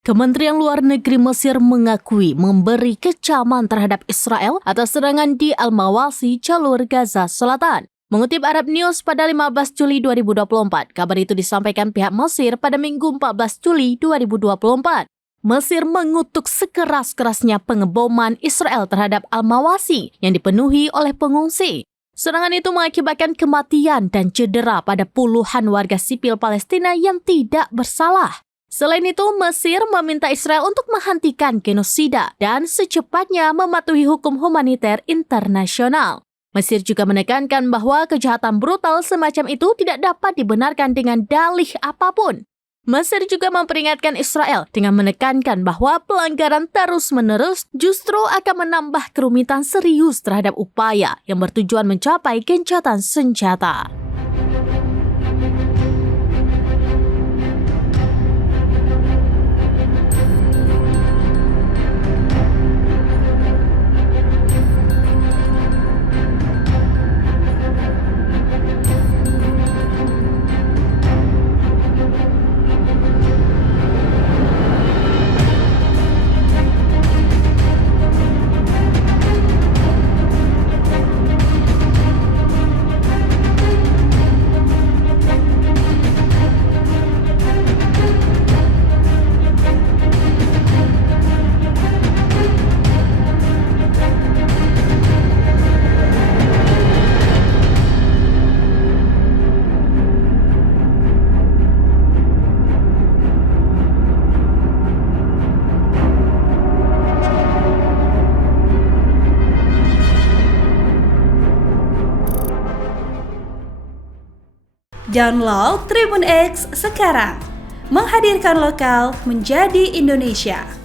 Kementerian Luar Negeri Mesir mengakui memberi kecaman terhadap Israel atas serangan di Al-Mawasi, jalur Gaza Selatan. Mengutip Arab News pada 15 Juli 2024, kabar itu disampaikan pihak Mesir pada Minggu 14 Juli 2024. Mesir mengutuk sekeras-kerasnya pengeboman Israel terhadap Al-Mawasi yang dipenuhi oleh pengungsi. Serangan itu mengakibatkan kematian dan cedera pada puluhan warga sipil Palestina yang tidak bersalah. Selain itu, Mesir meminta Israel untuk menghentikan genosida dan secepatnya mematuhi hukum humaniter internasional. Mesir juga menekankan bahwa kejahatan brutal semacam itu tidak dapat dibenarkan dengan dalih apapun. Mesir juga memperingatkan Israel dengan menekankan bahwa pelanggaran terus-menerus justru akan menambah kerumitan serius terhadap upaya yang bertujuan mencapai gencatan senjata. Download Tribun X sekarang, menghadirkan lokal menjadi Indonesia.